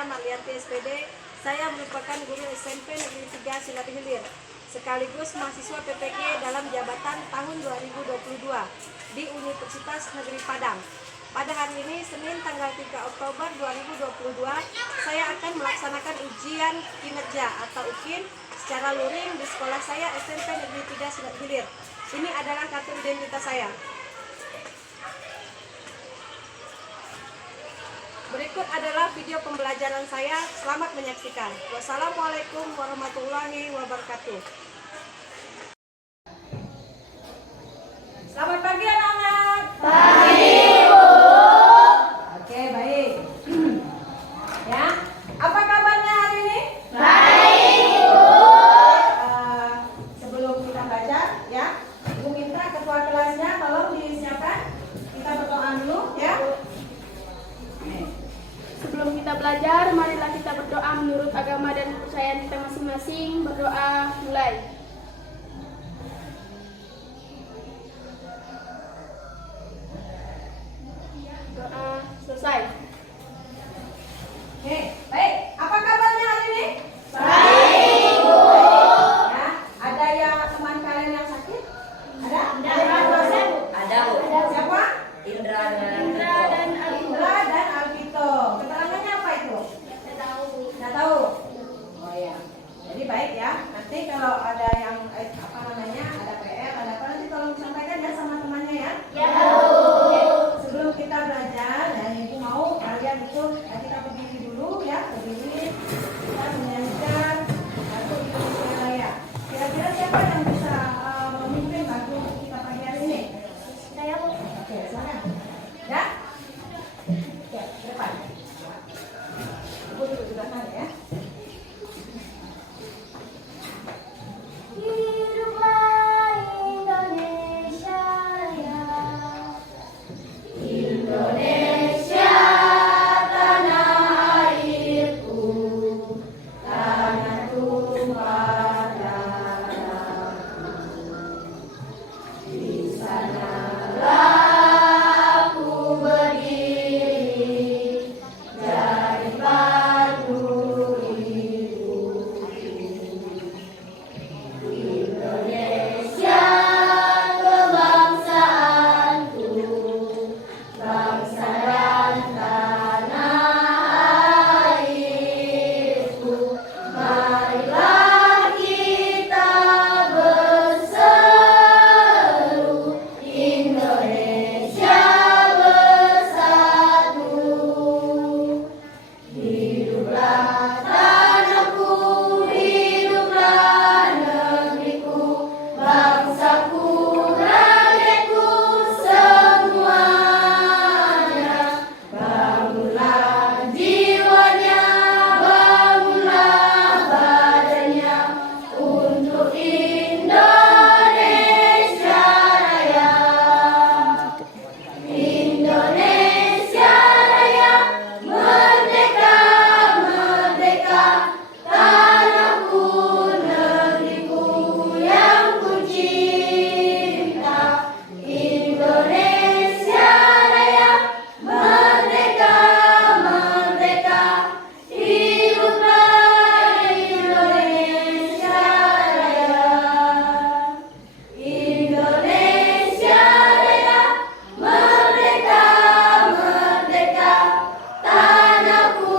saya Marlianti SPD. Saya merupakan guru SMP Negeri 3 Silat Hilir, sekaligus mahasiswa PPG dalam jabatan tahun 2022 di Universitas Negeri Padang. Pada hari ini, Senin tanggal 3 Oktober 2022, saya akan melaksanakan ujian kinerja atau UKIN secara luring di sekolah saya SMP Negeri 3 Silat Hilir. Ini adalah kartu identitas saya. Berikut adalah video pembelajaran saya. Selamat menyaksikan. Wassalamualaikum warahmatullahi wabarakatuh. Selamat pagi anak-anak. Pagi, Bu. Oke, baik. Ya, apa kabarnya hari ini? Baik, Bu. Sebelum kita belajar, ya, Ibu minta ketua kelasnya tolong disiapkan. Kita berdoa dulu, ya. Sebelum kita belajar, marilah kita berdoa menurut agama dan kepercayaan kita masing-masing. Berdoa, mulai. Doa selesai. Oke, baik. Apa kabarnya hari ini? Baik, Bu. Ya, ada yang teman kalian yang sakit? Ada? Ada, Bu. Siapa? Indra dan Indra dan Indra dan Alvito. Keterangannya apa itu? Nggak tahu. Oh ya. Jadi baik ya. Nanti kalau ada yang ada PR, ada apa, nanti tolong sampaikan ya sama temannya ya. Ya, Oke. Sebelum kita belajar, dan Ibu mau kalian itu kita berdiri dulu ya, berdiri. Kita menyanyikan lagu Indonesia Raya. Kira-kira siapa yang bisa memimpin lagu kita pagi hari ini? Saya, Bu. Oke, silakan. Ya? Oke, depan. Ibu duduk di belakang ya. Hiduplah Indonesia Raya. Indonesia tanah airku, tanah tumpah darahku. Di sanalah aku berdiri dari batu itu. Indonesia kebangsaanku, bangsa dan tanah airku. Marilah kita berseru, Indonesia bersatu. Hiduplah tanahku, hiduplah negeriku, bangsaku, rakyatku semuanya. Bangunlah jiwanya, bangunlah badannya untuk Indonesia Raya. Indonesia Raya, merdeka, merdeka, tanahku, negeriku yang ku cinta. Indonesia Raya, merdeka, merdeka, hiduplah Indonesia Raya. Indonesia Raya, merdeka, merdeka, tanahku,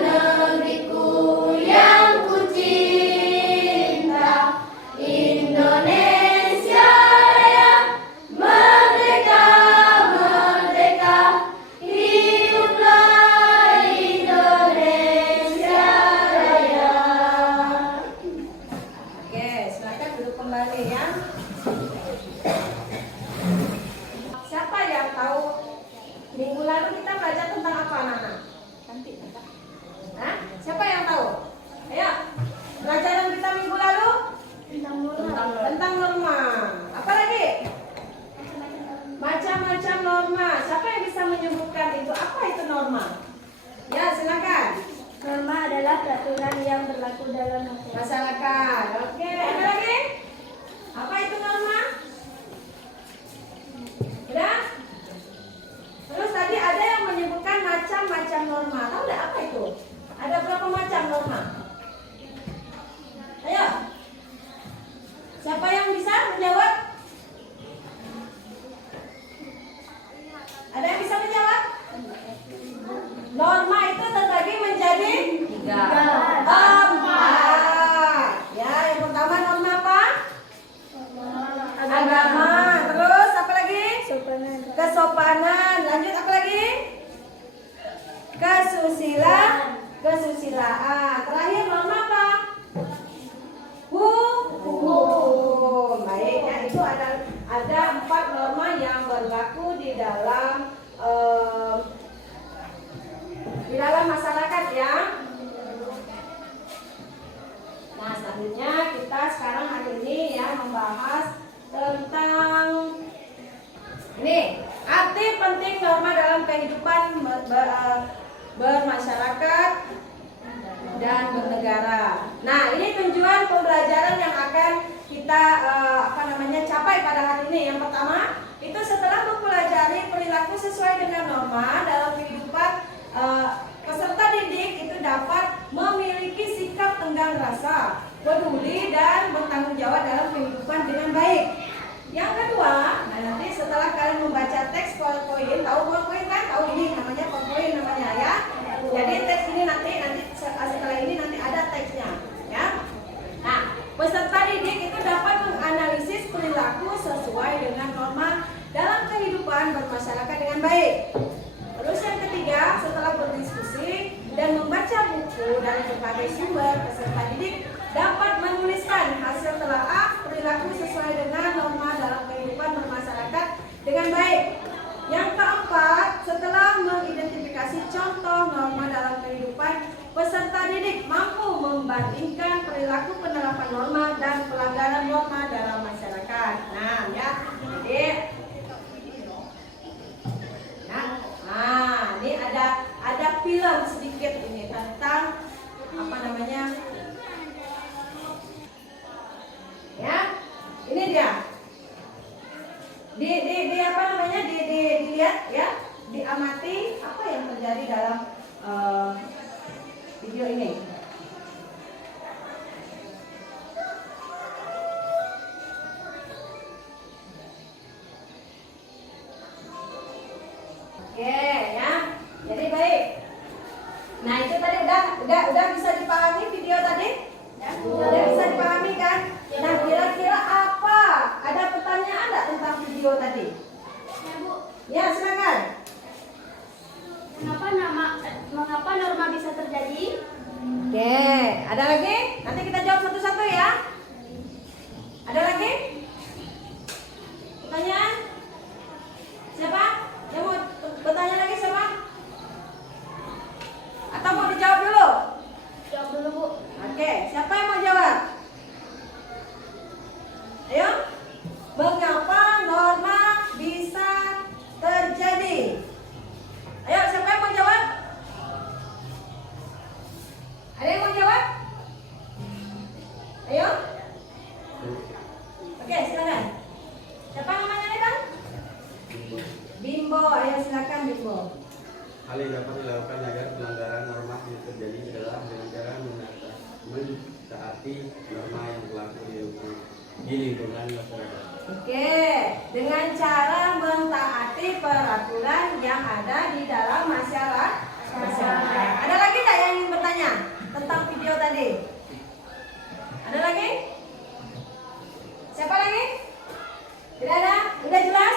negeriku yang ku cinta. Indonesia Raya, merdeka, merdeka, hiduplah Indonesia Raya. Oke, silakan duduk kembali ya. Siapa yang tahu minggu lalu kita belajar tentang apa, anak-anak? Hah? Siapa yang tahu? Ayo, pelajaran kita minggu lalu tentang norma. Apa lagi? Macam-macam norma. Siapa yang bisa menyebutkan itu? Apa itu norma? Ya, silakan. Norma adalah peraturan yang berlaku dalam Masyarakat. Oke, ada lagi? Apa itu norma? Udah? Terus tadi ada yang menyebutkan macam-macam norma. Tahu nggak apa itu? Tiga. Empat. Ya, yang pertama norma apa? Agama. Terus apa lagi? Kesopanan. Lanjut apa lagi? Kesusilaan. Terakhir norma apa? Hukum. Baik, ya, itu ada 4 norma yang berlaku di dalam masyarakat ya. Nah, selanjutnya kita sekarang hari ini ya membahas tentang ini arti penting norma dalam kehidupan bermasyarakat dan bernegara. Nah, ini tujuan pembelajaran yang akan kita capai pada hari ini. Yang pertama, itu setelah mempelajari perilaku sesuai dengan norma dalam kehidupan peserta didik itu dapat memiliki sikap tenggang rasa, peduli dan bertanggung jawab dalam kehidupan dengan baik. Yang kedua, nah nanti setelah kalian membaca teks PowerPoint, tahu PowerPoint kan? Tahu ini namanya PowerPoint namanya ya. Jadi teks ini nanti setelah ini nanti ada teksnya, ya. Nah, peserta didik itu dapat menganalisis perilaku sesuai dengan norma dalam kehidupan bermasyarakat dengan baik. Terus yang ketiga, setelah berdiskusi dan membaca buku dari berbagai sumber, peserta didik dapat menuliskan hasil telaah perilaku sesuai dengan norma dalam kehidupan bermasyarakat dengan baik. Yang keempat, setelah mengidentifikasi contoh norma dalam kehidupan, peserta didik mampu membandingkan perilaku penerapan norma dan pelanggaran norma dalam masyarakat. Nah, ya, jadi ini ada film sedikit ini tentang ya, ini dia. Dilihat ya, diamati apa yang terjadi dalam video ini. Oke ya, jadi baik. Nah itu tadi udah bisa dipahami video tadi? Udah bisa dipahami kan? Nah kira-kira apa? Ada pertanyaan nggak tentang video tadi? Ya Bu, Ya silakan. mengapa norma bisa terjadi? Oke, ada lagi? Nanti kita jawab satu-satu ya. Ada lagi? Pertanyaan? Siapa? Yang mau bertanya lagi siapa? Atau mau dijawab dulu? Jawab dulu Bu. Oke, siapa yang mau jawab? Ayo. Mengapa norma bisa terjadi? Ayo, siapa yang mau jawab? Ada yang mau jawab? Ayo. Oke, silakan. Siapa namanya nih, Bang? Bimbo, ayo silakan Bimbo. Hal yang dapat dilakukan agar pelanggaran norma tidak terjadi adalah dengan cara mentaati norma yang berlaku di lingkungan masyarakat. Oke, dengan cara mentaati peraturan yang ada di dalam masyarakat. Ada lagi tak yang ingin bertanya tentang video tadi? Ada lagi? Siapa lagi? Tidak ada? Sudah jelas?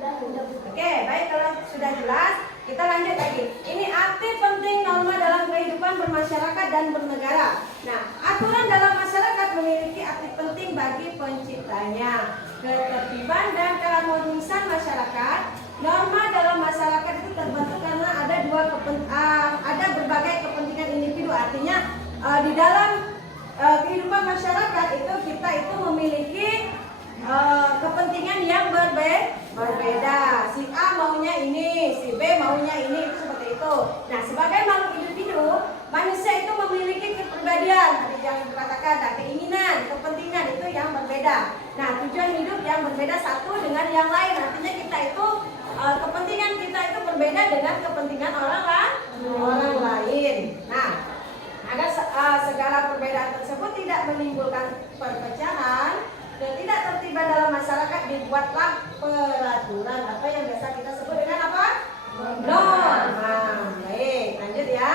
Udah Bu. Oke, baik kalau sudah jelas, kita lanjut lagi. Ini arti penting norma dalam kehidupan bermasyarakat dan bernegara. Nah, aturan dalam masyarakat memiliki arti penting bagi penciptanya. Ketertiban dan keharmonisan masyarakat. Norma dalam masyarakat itu terbentuk karena ada berbagai kepentingan individu. Artinya di dalam kehidupan masyarakat itu kita itu memiliki kepentingan yang berbeda. Si A maunya ini, si B maunya ini, itu seperti itu. Nah, sebagai makhluk individu, manusia itu memiliki kepribadian, tadi yang dikatakan, nah, keinginan, kepentingan itu yang berbeda. Nah, tujuan hidup yang berbeda satu dengan yang lain. Artinya kita itu kepentingan kita itu berbeda dengan kepentingan orang lain. Nah, agar segala perbedaan tersebut tidak menimbulkan perpecahan dan tidak tertiban dalam masyarakat, dibuatlah peraturan apa yang biasa kita sebut dengan apa? Norma. Baik, lanjut ya.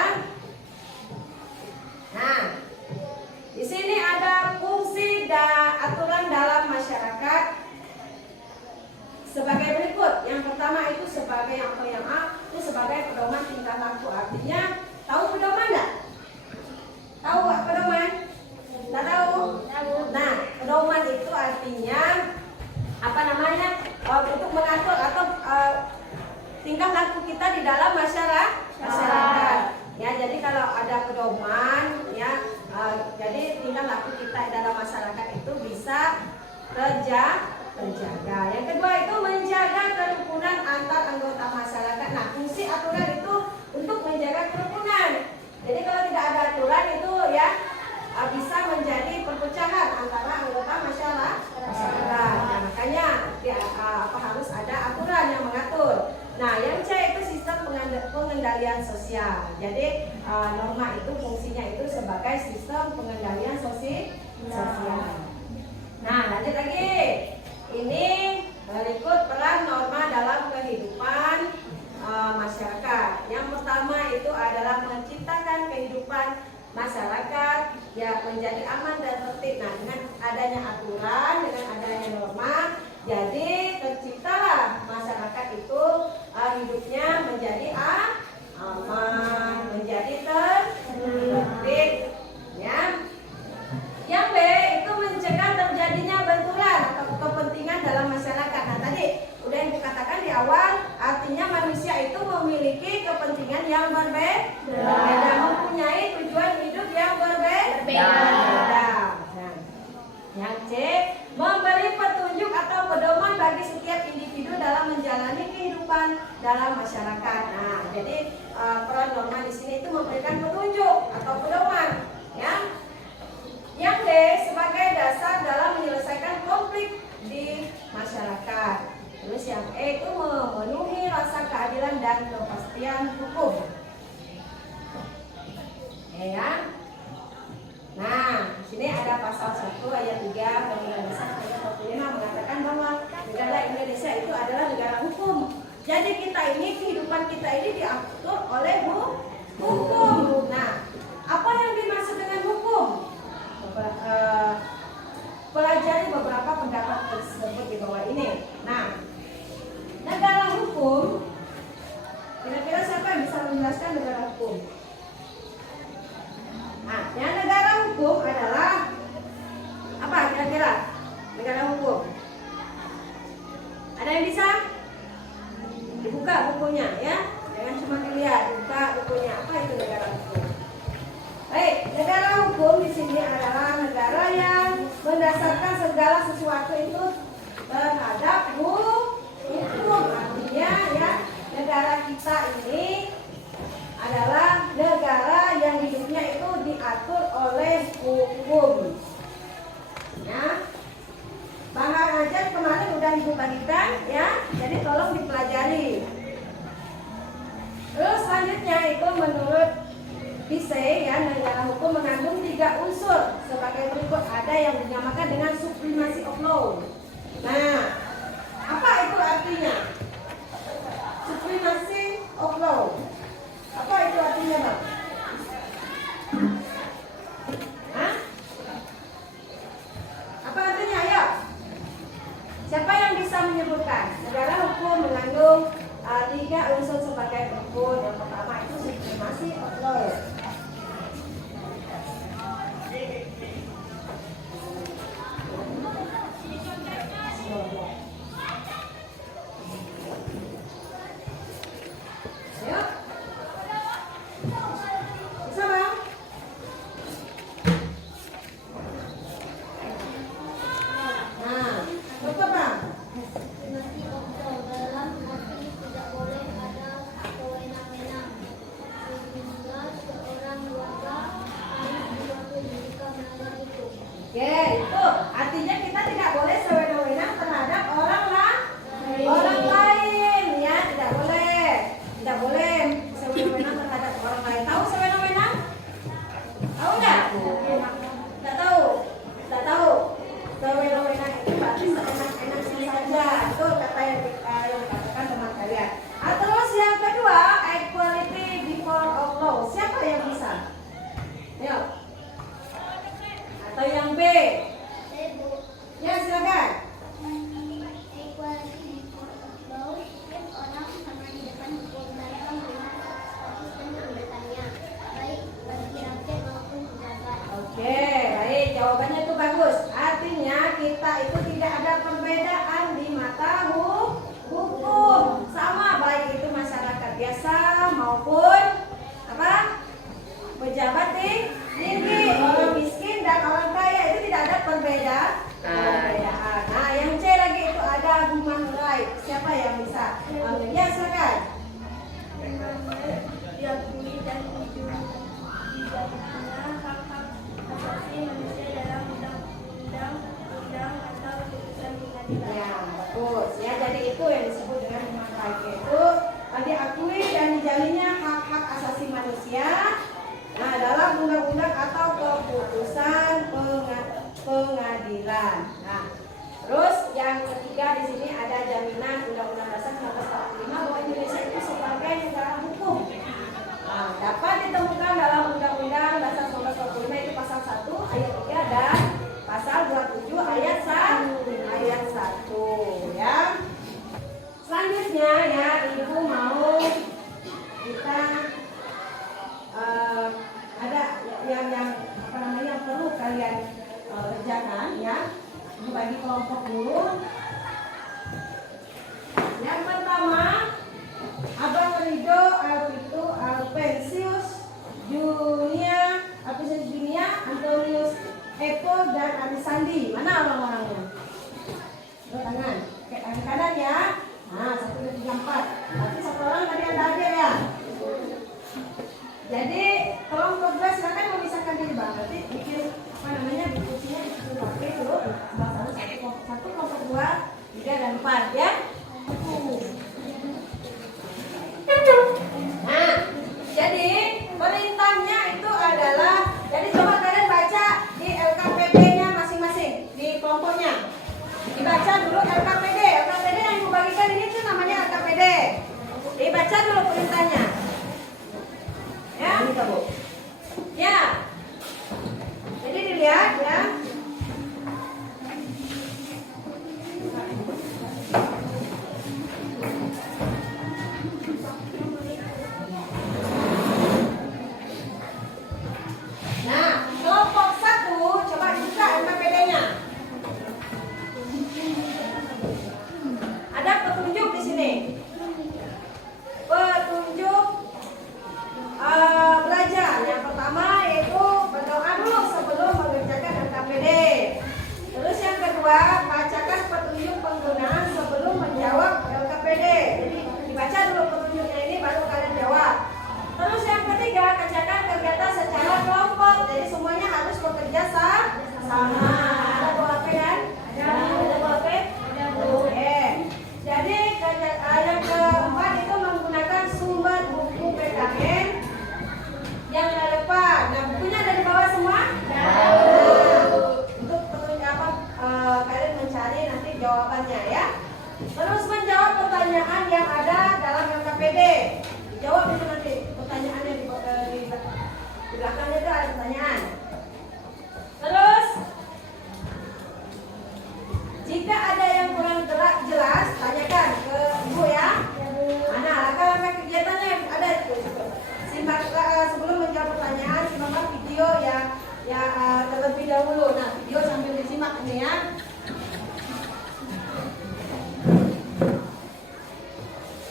terjaga. Yang kedua itu menjaga kerukunan antar anggota masyarakat. Nah, fungsi aturan itu untuk menjaga kerukunan. Jadi kalau tidak ada aturan itu ya bisa menjadi perpecahan antara anggota masyarakat. Nah, makanya harus ada aturan yang mengatur. Nah, yang C itu sistem pengendalian sosial. Jadi norma itu fungsinya itu sebagai sistem pengendalian sosial. Nah, lanjut lagi. Ini berikut peran norma dalam kehidupan masyarakat. Yang pertama itu adalah menciptakan kehidupan masyarakat ya menjadi aman dan tertib. Nah, dengan adanya aturan, dengan adanya norma, jadi terciptalah masyarakat itu hidupnya menjadi aman, menjadi tertib. Ya. Yang B itu mencegah terjadinya benturan atau kepentingan dalam masyarakat. Nah, tadi udah yang dikatakan di awal, artinya manusia itu memiliki kepentingan yang berbeda, mempunyai tujuan hidup yang berbeda. Nah, yang C, memberi petunjuk atau pedoman bagi setiap individu dalam menjalani kehidupan dalam masyarakat. Nah, jadi peran norma di sini itu memberikan petunjuk atau pedoman, ya. Yang D, sebagai dasar dalam menyelesaikan konflik di masyarakat. Terus yang E itu memenuhi rasa keadilan dan kepastian hukum. Ya. Nah, di sini ada pasal 1 ayat 3 Undang-Undang Dasar 1945 mengatakan bahwa negara Indonesia itu adalah negara hukum. Jadi kita ini, kehidupan kita ini diatur oleh hukum. Nah, apa yang dimaksud dengan hukum? Pelajari beberapa pendapat tersebut di bawah ini. Nah, negara hukum, kira-kira siapa yang bisa menjelaskan negara hukum? Nah, yang negara hukum adalah apa kira-kira? Negara hukum. Ada yang bisa? Dibuka bukunya ya. Jangan cuma dilihat, buka bukunya. Apa itu negara hukum? Baik, negara hukum di sini adalah negara yang mendasarkan segala sesuatu itu terhadap hukum. Artinya ya, negara kita ini adalah negara yang hidupnya itu diatur oleh hukum. Ya, Bang Ajat kemarin udah ibu bagikan ya, jadi tolong dipelajari. Terus selanjutnya itu menurut Pisce ya, negara hukum mengandung 3 unsur sebagai berikut. Ada yang dinamakan dengan supremacy of law. Nah, apa itu artinya? Supremacy of law. Apa itu artinya, Bang? Hah? Apa artinya? Ayo. Siapa yang bisa menyebutkan? Negara hukum mengandung 3 unsur sebagai berikut. Yang pertama itu supremacy of law. Ya, bagus. Ya, jadi itu yang disebut dengan human rights, yaitu diakui dan dijalinnya hak-hak asasi manusia. Nah, dalam undang-undang atau keputusan pengadilan. Nah, terus yang ketiga di sini ada jaminan Undang-Undang Dasar 1945 bahwa Indonesia itu sebagai negara hukum. Nah, dapat ditemukan dalam Undang-Undang Dasar 1945 itu pasal 1 ayat 3 dan pasal 27 ayat 1 ya. Selanjutnya ya, Ibu mau kita ada yang apa namanya yang perlu kalian kerjakan ya. Bagi kelompok dulu. Yang pertama, Abang Rido Alvito Alpensius Junia Antonius Epo dan Anisandi. Mana orang-orangnya? Dua tangan. Oke, tangan kanan ya. Nah, 1, 2, 3, 4. Berarti satu orang tadi ada hadir ya. Jadi tolong progres, silakan memisahkan diri bang. Nanti bikin apa namanya di kursinya di situ pakai dulu. Satu kelompok 2, 3 dan 4 ya. Nah, jadi perintahnya itu adalah, jadi coba kalian baca di LKPD-nya masing-masing di kelompoknya. Dibaca dulu LKPD. LKPD yang ibu bagikan ini tuh namanya LKPD. Dibaca dulu perintahnya. Ya. Ya. Jadi dilihat ya. Nah, kelompok 1 coba dibuka LKPD-nya. Ada petunjuk di sini. Petunjuk belajar. Yang pertama yaitu berdoa dulu sebelum mengerjakan LKPD. Terus yang kedua, bacakan petunjuk penggunaan sebelum menjawab LKPD. Jadi dibaca dulu petunjuknya ini baru kalian jawab. Terus yang ketiga, kerjakan kegiatan secara kelompok. Jadi semuanya harus bekerja sama. Ada bola pen? Ada bola pen? Oke. Jadi yang keempat itu menggunakan sumber buku PKN yang relevan. Nah, bukunya ada di bawah semua? Untuk petunjuk apa kalian mencari nanti jawabannya ya. Terus menjawab pertanyaan yang ada dalam LKPD. Dijawab itu nanti pertanyaannya di belakangnya itu ada pertanyaan. Terus jika ada yang kurang jelas, tanyakan ke ibu ya. Mana langkah-langkah kegiatannya yang ada itu. Simak sebelum menjawab pertanyaan, simak video yang terlebih dahulu. Nah, video sambil disimak ini ya.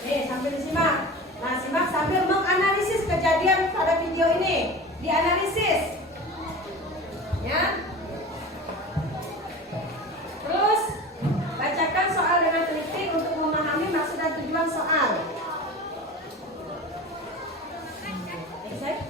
Nih, sambil disimak. Nah, simak sambil menganalisis kejadian pada video ini. Dianalisis. Ya. Terus bacakan soal dengan teliti untuk memahami maksud dan tujuan soal. Selesai?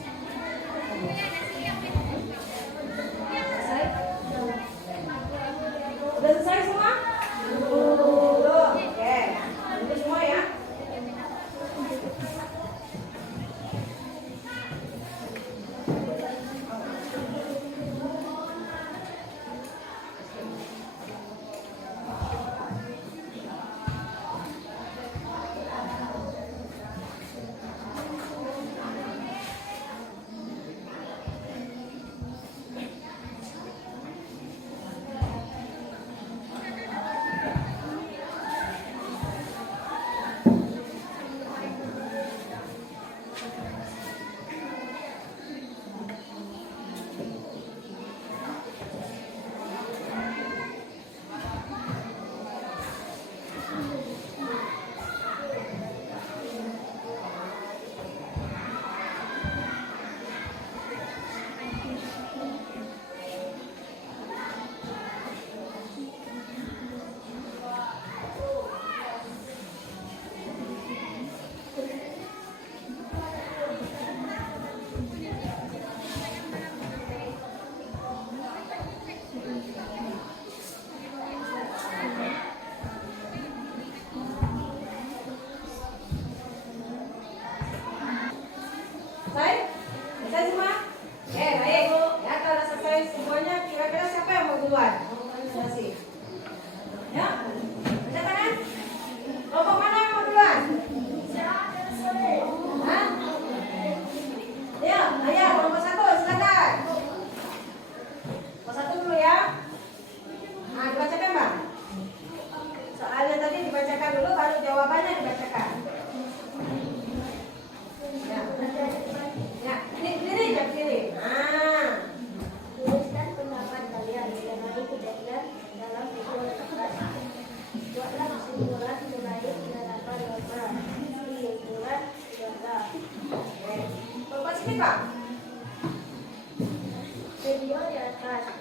Video di atas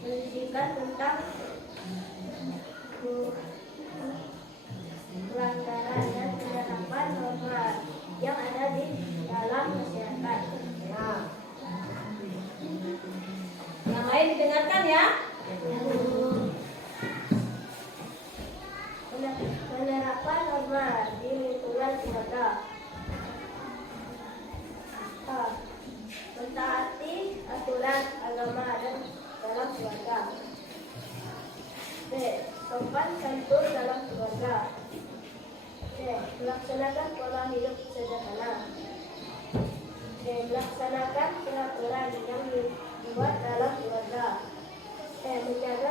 berisikan tentang pelanggaran dan penerapan norma yang ada di dalam masyarakat. Nah, yang lain didengarkan ya. Penerapan norma di lingkungan keluarga. A. Mentaati aturan agama dan dalam keluarga. B. Sopan santun dalam keluarga. C. Melaksanakan pola hidup sederhana. D. Melaksanakan peraturan yang dibuat dalam keluarga. E. Menjaga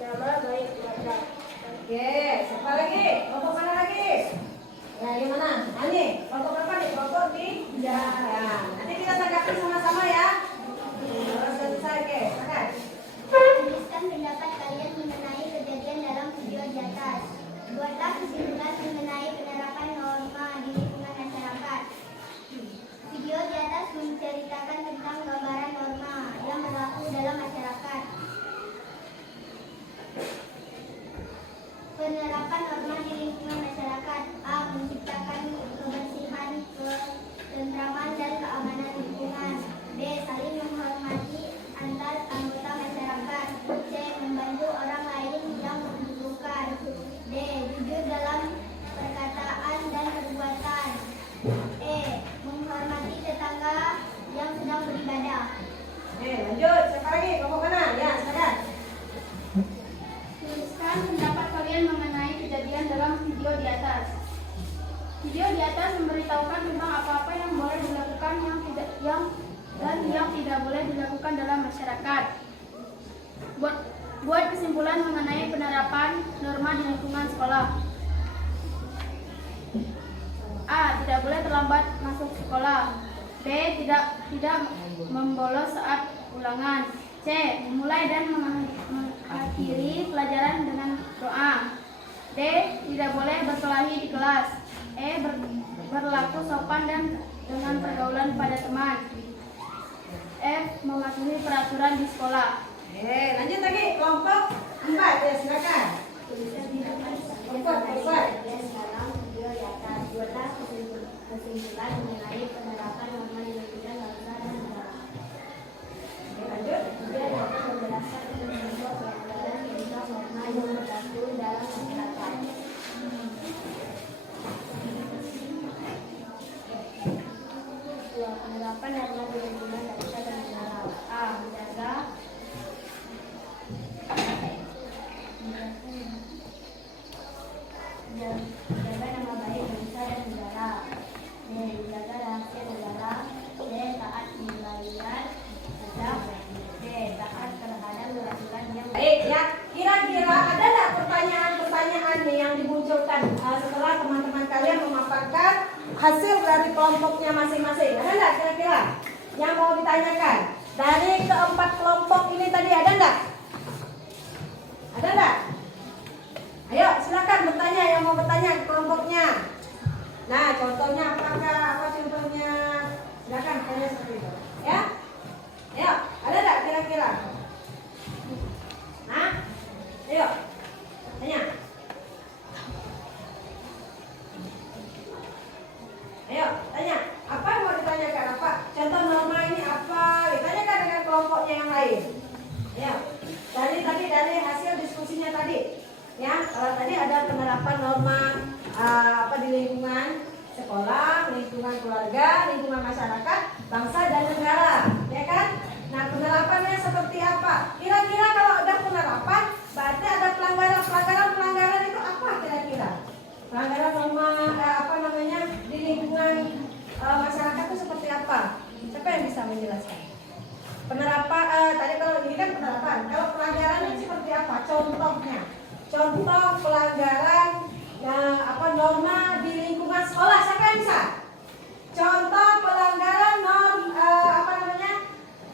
nama baik keluarga. Oke, siapa lagi? Kelompok mana lagi? Ya, yang mana? Ani, kelompok berapa nih? Kelompok di? Ya. Nanti kita tanggapi sama-sama ya. Terus selesai, oke. Silakan. Tuliskan pendapat kalian mengenai kejadian dalam video di atas. Buatlah kesimpulan mengenai penerapan norma di lingkungan masyarakat. Video di atas menceritakan tentang gambaran norma yang berlaku dalam masyarakat. Penerapan norma di lingkungan masyarakat. A. Menciptakan kebersihan, ketentraman, dan keamanan lingkungan. B. Saling menghormati antar anggota masyarakat. C. Membantu orang lain yang membutuhkan. D. Jujur dalam perkataan dan perbuatan. E. Menghormati tetangga yang sedang beribadah. Lanjut. Siapa lagi? Kelompok mana? Ya, silakan. Tuliskan pendapat kalian mengenai kejadian dalam video di atas. Video di atas memberitahukan tentang apa-apa yang boleh dilakukan dan yang tidak boleh dilakukan dalam masyarakat. Buat kesimpulan mengenai penerapan norma di lingkungan sekolah. A. Tidak boleh terlambat masuk sekolah. B. Tidak membolos saat ulangan. C. Memulai dan mengakhiri pelajaran dengan doa. D. Tidak boleh berkelahi di kelas. E. Berlaku sopan dan dengan pergaulan pada teman. F. Mematuhi peraturan di sekolah. Lanjut lagi. Kelompok 4. Ya, silakan. Kelompok 4. Dalam video di atas, buatlah kesimpulan mengenai penerapan norma di lingkungan bangsa dan negara. Lanjut. Video dapat menjelaskan tentang pelanggaran tentang norma yang berlaku dalam masyarakat. Penerapan norma di lingkungan bangsa dan negara. A. Menjaga nama baik bangsa dan negara. B. Menjaga rahasia negara. C. Taat membayar pajak. D. Taat terhadap peraturan yang Baik ya, kira-kira ada nggak pertanyaan-pertanyaan nih yang dimunculkan setelah teman-teman kalian memaparkan hasil dari kelompoknya masing-masing? Ada nggak kira-kira yang mau ditanyakan? Dari keempat kelompok ini tadi ada nggak? Ada nggak? Ayo silakan bertanya yang mau bertanya ke kelompoknya. Nah contohnya apakah? Apa contohnya? Silakan tanya seperti itu. Ya, ayo ada nggak kira-kira? Nah, ayo tanya. Ayo tanya. Apa yang mau ditanyakan? Apa contoh norma ini apa? Ditanyakan dengan kelompoknya yang lain. Ayo. Dari hasil diskusinya tadi, ya tadi ada penerapan norma di lingkungan sekolah, lingkungan keluarga, lingkungan masyarakat, bangsa dan negara, ya kan? Nah penerapannya seperti apa? Kira-kira kalau ada penerapan, berarti ada pelanggaran itu apa kira-kira? Pelanggaran norma di lingkungan masyarakat itu seperti apa? Siapa yang bisa menjelaskan? Penerapan tadi kalau ini kan penerapan. Kalau pelanggaran ini seperti apa? Contohnya, contoh pelanggaran norma di lingkungan sekolah. Siapa yang bisa? Contoh pelanggaran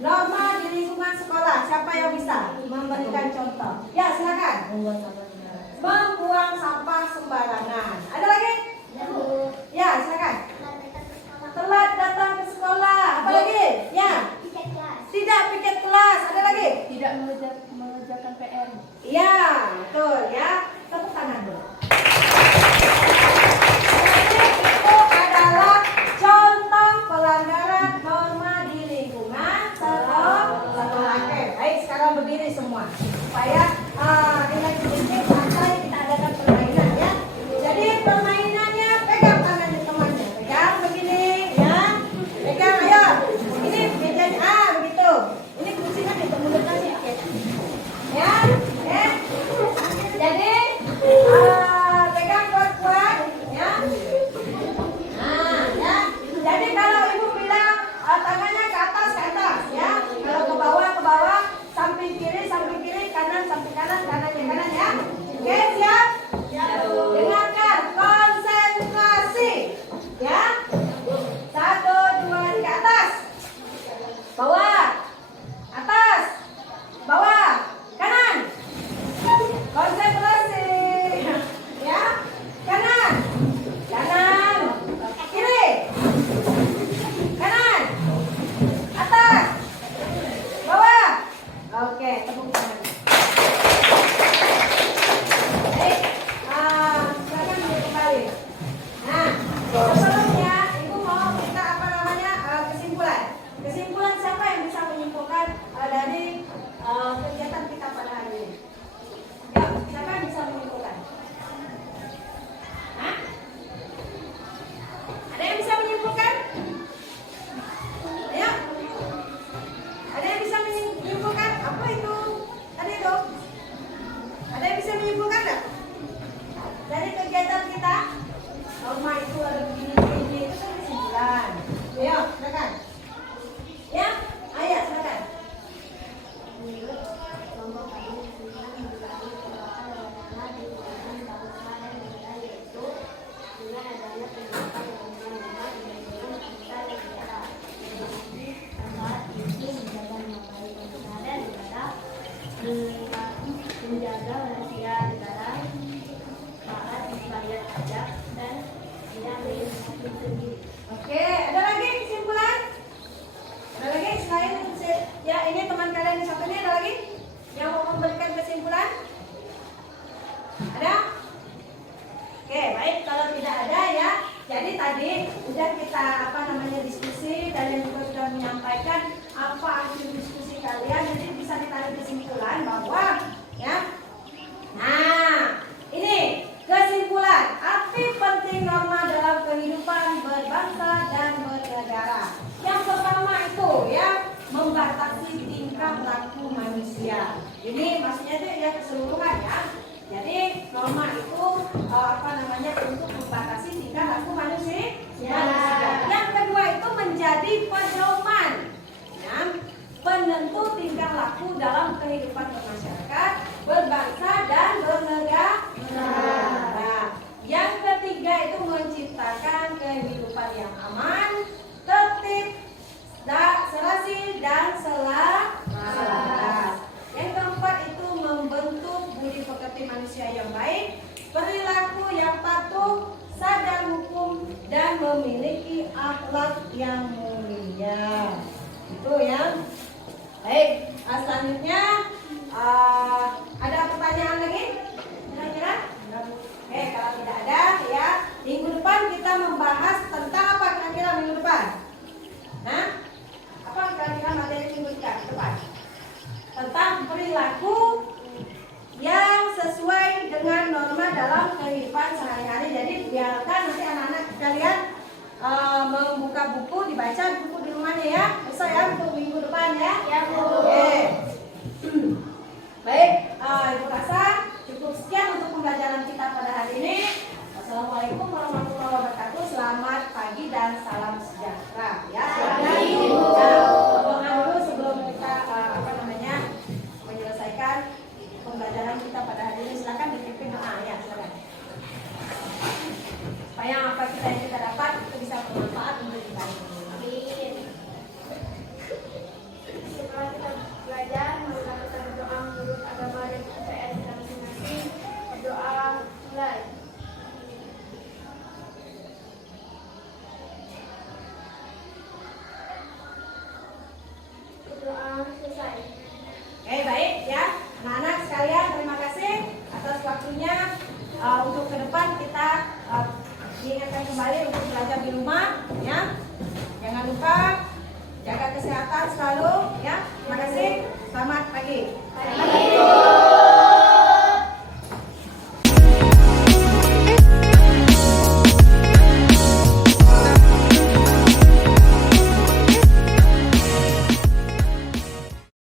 norma di lingkungan sekolah. Siapa yang bisa memberikan contoh? Ya silakan. Membuang sampah sembarangan. Ada lagi? Ya silakan. Telat datang ke sekolah. Apa lagi? Ya. semua. Supaya nilai sedikit sampai kita adakan permainan ya. Jadi permainannya pegang tangannya temannya, pegang begini ya, pegang ayo. Ini mejanya begitu. Ini kursinya ditembulkan sih. Ya, jadi pegang kuat-kuat ya. Nah, ya. Jadi kalau ibu bilang tangannya ke atas ya. Kalau ke bawah, samping kiri, kanan, samping kanan, kanan ya. Oke, siap? Dengarkan, konsentrasi. Ya. 1, 2, 3, atas. Bawah. Atas. Bawah. Kanan. Konsentrasi. Ya. Kanan. Kiri. Kanan. Atas. Bawah. Oke, tepuk tangan. Baik. Silakan duduk kembali. Nah, sebelumnya ibu mau minta kesimpulan. Kesimpulan siapa yang bisa menyimpulkan dari kegiatan kita pada hari ini? Ya, siapa yang bisa menyimpulkan? Hah? Ada yang bisa menyimpulkan? Ayo. Ada yang bisa menyimpulkan? Apa itu? Tadi itu. Ada yang bisa menyimpulkan enggak? Dari kegiatan kita, norma itu ada begini itu kan kesimpulan. Ayo, silakan. Ya, ayo silakan. Menurut kelompok kami kesimpulan membagi beberapa wacana di kegiatan bangsa dan negara, yaitu dengan adanya penerapan norma-norma di lingkungan bangsa dan negara. Jadi saat itu menjaga nama baik bangsa dan negara, menjaga rahasia negara, taat bayar pajak dan tidak berinteraksi sendiri. Oke, ada lagi kesimpulan? Ada lagi selain ya ini teman kalian di satu ini ada lagi yang mau memberikan kesimpulan? Ada? Oke, baik kalau tidak ada ya. Jadi tadi udah kita diskusi dan yang juga sudah menyampaikan apa hasil diskusi kalian. Jadi bisa ditarik kesimpulan bahwa ya. Nah, ini kesimpulan arti penting norma dalam kehidupan berbangsa dan bernegara. Yang pertama itu ya membatasi tingkah laku manusia. Ini maksudnya itu ya keseluruhan ya. Jadi norma itu untuk membatasi tingkah laku manusia. Yang kedua itu menjadi pedoman ya, penentu tingkah laku dalam kehidupan bermasyarakat, berbangsa dan bernegara. Nah, yang ketiga itu menciptakan kehidupan yang aman, tertib, serasi dan selaras. Yang keempat itu membentuk budi pekerti manusia yang baik, perilaku yang patuh, sadar hukum dan memiliki akhlak yang mulia. Itu ya. Baik, selanjutnya ada pertanyaan lagi? Kira-kira? Oke, kalau tidak ada ya, minggu depan kita membahas tentang apa kira-kira minggu depan? Nah, apa kira-kira materi minggu depan? Tentang perilaku yang sesuai dengan norma dalam kehidupan sehari-hari. Jadi biarkan nanti anak-anak kalian membuka buku, dibaca buku di rumahnya ya. Bisa ya untuk minggu depan ya? Ya Bu. Oke. Baik, Ibu rasa cukup sekian untuk pembelajaran kita pada hari ini. Wassalamualaikum warahmatullahi wabarakatuh. Selamat pagi dan salam sejahtera ya. Doa dulu sebelum kita menyelesaikan pembelajaran kita pada hari ini. Silakan dipimpin doa ya, silakan. Supaya apa yang kita dapat itu bisa bermanfaat untuk kita. Amin. Setelah kita belajar, maka kita berdoa menurut agama dan kepercayaan kita masing-masing. Berdoa mulai. Berdoa selesai. Oke, baik ya. Anak-anak sekalian, terima kasih atas waktunya. Untuk ke depan kita diingatkan kembali untuk belajar di rumah ya. Jangan lupa Jaga kesehatan selalu ya. Terima kasih. Selamat pagi. Pagi.